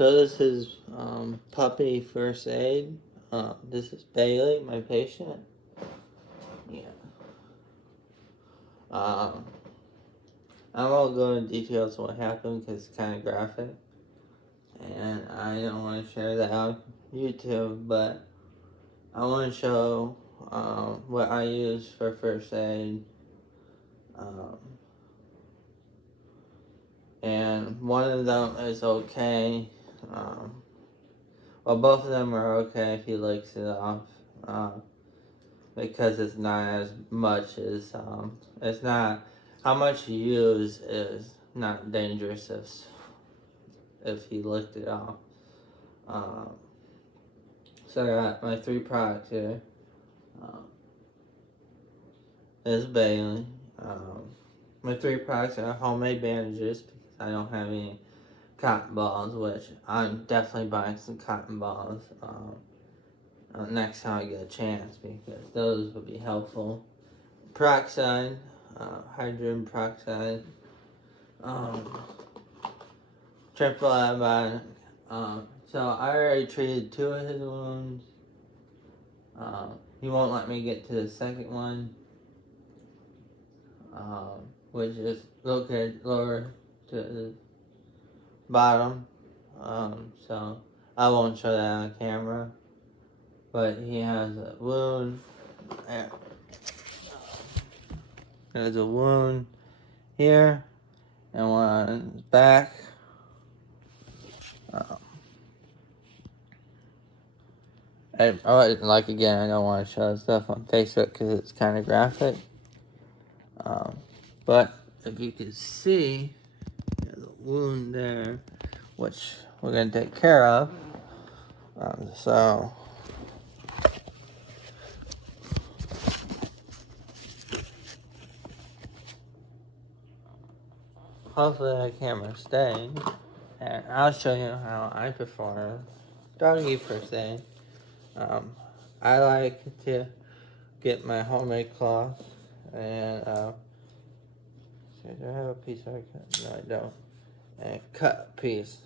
So this is puppy first aid. This is Bailey, my patient. Yeah. I won't go into details of what happened because it's kind of graphic, and I don't want to share that on YouTube. But I want to show what I use for first aid. And one of them is okay. Well, both of them are okay if he licks it off, because it's not as much as it's not how much you use is not dangerous if he licked it off. So I got my 3 products here. This is Bailey. My 3 products are homemade bandages because I don't have any cotton balls, which I'm definitely buying some cotton balls next time I get a chance because those would be helpful. Peroxide, hydrogen peroxide, triple antibiotic. So I already treated 2 of his wounds. He won't let me get to the second one, which is located lower to the bottom. So I won't show that on camera. But he has a wound. There's a wound here and one on his back. Again, I don't want to show stuff on Facebook because it's kind of graphic. But if you can see, there's a wound there, which we're going to take care of. So hopefully the camera stays, and I'll show you how I perform doggy first aid. I like to get my homemade cloth and do I have a piece I cut? No, I don't. And cut a piece.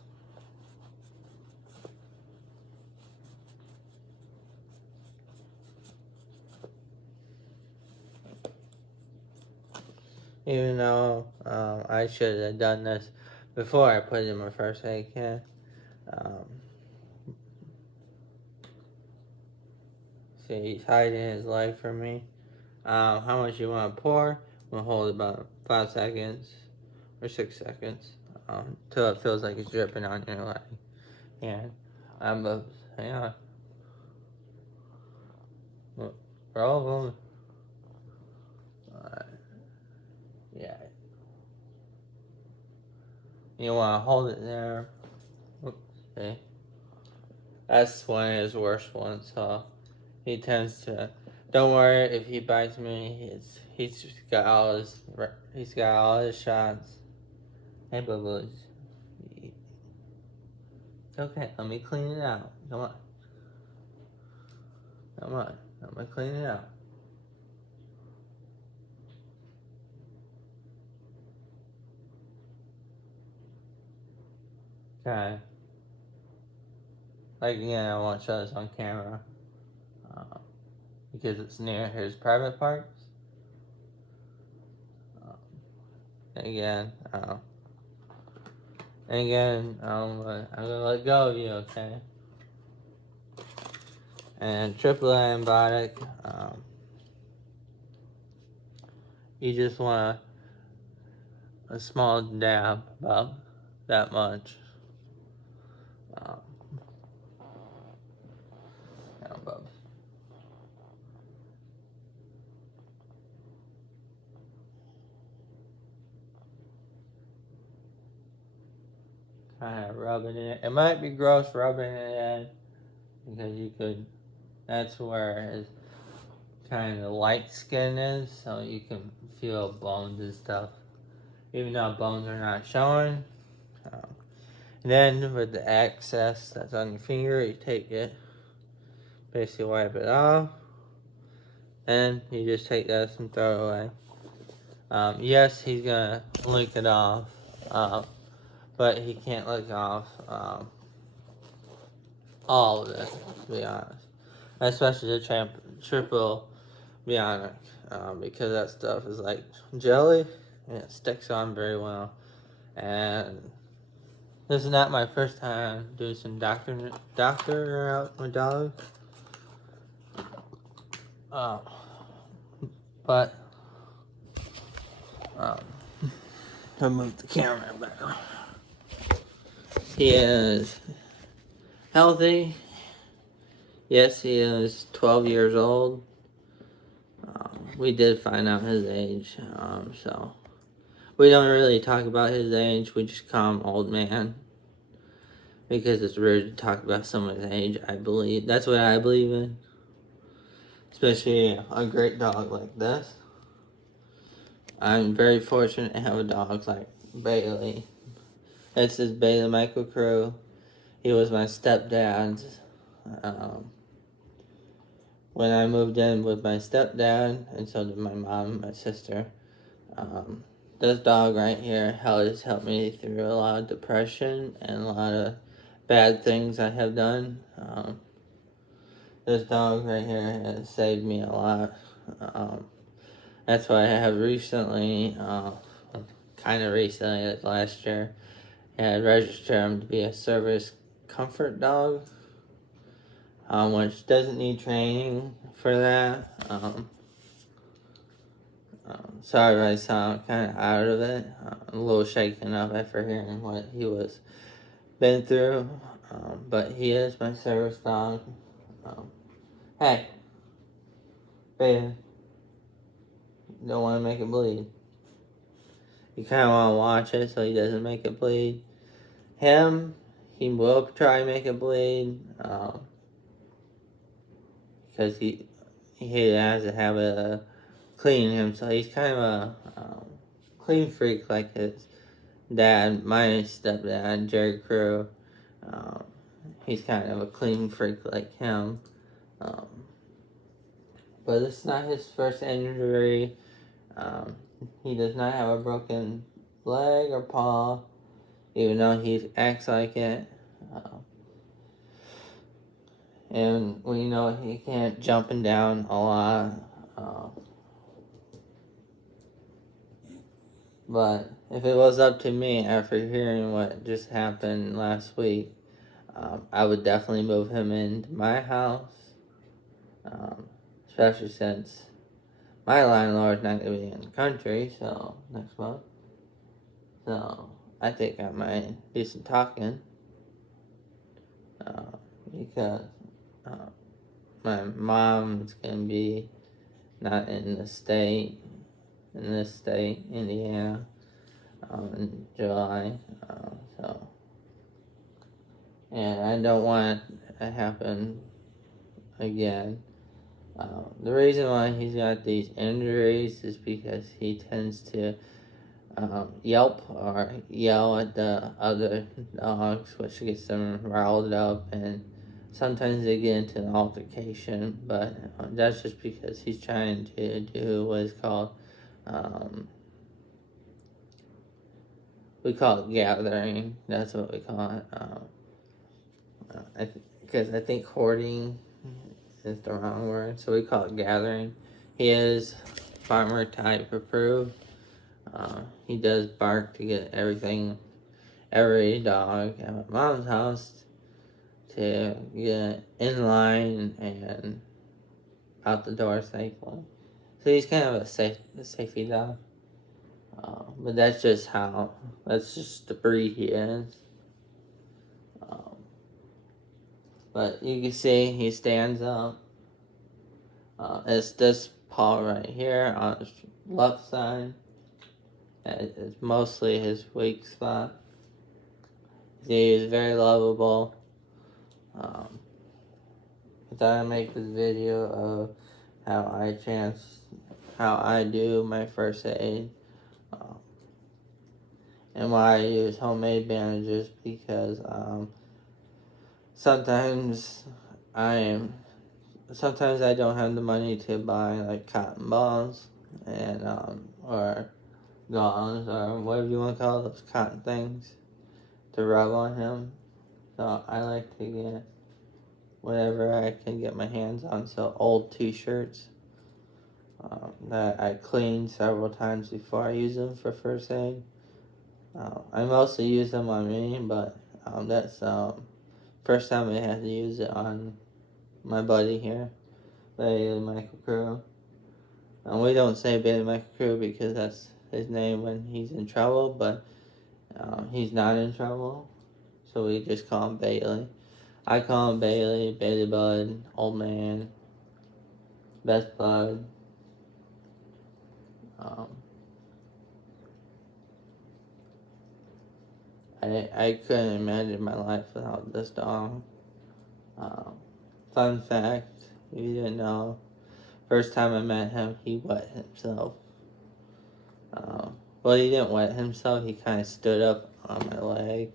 Even though I should have done this before I put it in my first aid kit. See, he's hiding his leg from me. How much you want to pour? We'll hold about 5 seconds or 6 seconds until it feels like it's dripping on your leg. And hang on. Roll them. Yeah. You want to hold it there. Okay. That's one of his worst ones, so he tends to. Don't worry if he bites me. He's got all his shots. Hey, boo boos. It's okay. Let me clean it out. Come on. Come on. Let me clean it out. Okay. Again, I won't show this on camera because it's near his private parts. Again, I'm gonna let go of you, okay? And triple antibiotic, you just want a small dab, about that much. Kind of rubbing it. It might be gross rubbing it in because that's where his kind of light skin is, so you can feel bones and stuff, even though bones are not showing. And then with the excess that's on your finger, you take it, basically wipe it off, and you just take this and throw it away. Yes, he's gonna lick it off, but he can't lick off all of it, to be honest. Especially the triple bionic, because that stuff is like jelly and it sticks on very well. And this is not my first time doing some doctor out my dog. Um, but um, I move the camera back. He is healthy. Yes, he is 12 years old. We did find out his age, so we don't really talk about his age. We just call him old man because it's rude to talk about someone's age. I believe that's what I believe in, especially a great dog like this. I'm very fortunate to have a dog like Bailey. This is Bailey Michael Crew. He was my stepdad's. Um, when I moved in with my stepdad, and so did my mom and my sister. This dog right here has helped me through a lot of depression and a lot of bad things I have done. This dog right here has saved me a lot. That's why I have recently, like last year, had registered him to be a service comfort dog, which doesn't need training for that. Sorry if I sound kind of out of it. I'm a little shaken up after hearing what he was been through, but he is my service dog. Hey, baby, don't want to make it bleed. You kind of want to watch it so he doesn't make it bleed. Him, he will try to make it bleed, because he has a habit of cleaning him, so he's kind of a clean freak like his dad, my stepdad, Jerry Crew. He's kind of a clean freak like him. But it's not his first injury. He does not have a broken leg or paw, even though he acts like it. And we know he can't jumping down a lot. But if it was up to me after hearing what just happened last week, I would definitely move him into my house. Especially since my landlord's not going to be in the country, so next month. So I think I might do some talking, because my mom's going to be not in this state, Indiana, in July. So, and I don't want it to happen again. The reason why he's got these injuries is because he tends to yelp or yell at the other dogs, which gets them riled up, and sometimes they get into an altercation, but that's just because he's trying to do what is called, we call it gathering. That's what we call it. Because I think hoarding is the wrong word, so we call it gathering. He is farmer type approved. He does bark to get every dog at my mom's house to get in line and out the door safely. So he's kind of a safety dog. But that's just the breed he is. But you can see he stands up. It's this paw right here on his left side. It's mostly his weak spot. He is very lovable. I thought I'd make this video of how I do my first aid, and why I use homemade bandages, because sometimes I don't have the money to buy like cotton balls and or gauze or whatever you want to call those cotton things to rub on him. So I like to get whatever I can get my hands on. So old t-shirts that I cleaned several times before I use them for first aid. I mostly use them on me, but that's first time I had to use it on my buddy here, Bailey Michael Crew. We don't say Bailey Michael Crew because that's his name when he's in trouble, but he's not in trouble, so we just call him Bailey. I call him Bailey, Bailey Bud, Old Man, Best Bud. I couldn't imagine my life without this dog. Fun fact, if you didn't know, first time I met him, he wet himself. Well, he didn't wet himself, he kind of stood up on my leg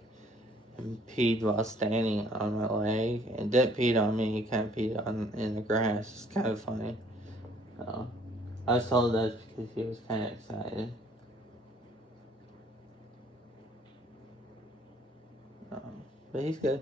and peed while standing on my leg. And didn't pee on me, he kind of peed in the grass. It's kind of funny. I was told that because he was kind of excited. But he's good.